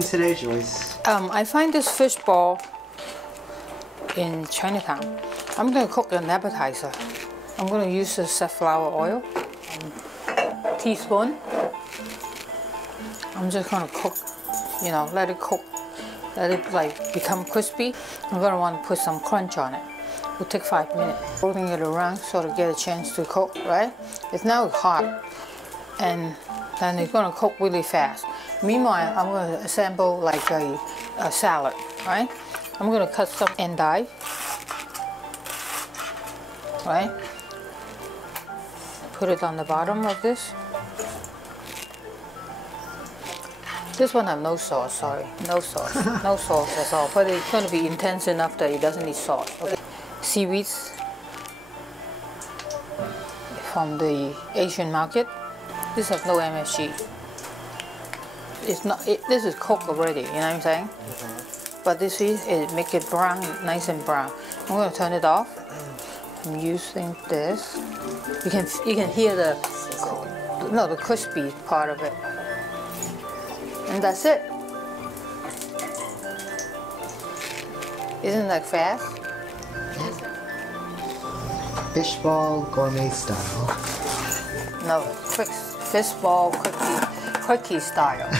Today, Joyce? I find this fish ball in Chinatown. I'm going to cook an appetizer. I'm going to use the safflower oil, teaspoon. I'm just going to cook, you know, let it cook, let it like become crispy. I'm going to want to put some crunch on it. It'll take 5 minutes. Rolling it around so to get a chance to cook, right? It's now hot, and then it's going to cook really fast. Meanwhile, I'm going to assemble like a salad, right? I'm going to cut some endive, right? Put it on the bottom of this. This one have no sauce, sorry. No sauce. No sauce at all. But it's going to be intense enough that it doesn't need sauce. Okay. Seaweeds from the Asian market. This has no MSG. It's not. This is cooked already. You know what I'm saying? But this is it make it brown, nice and brown. I'm going to turn it off. I'm using this. You can hear the crispy part of it, and that's it. Isn't that fast? Fishball gourmet style. No, quick fishball quickie style.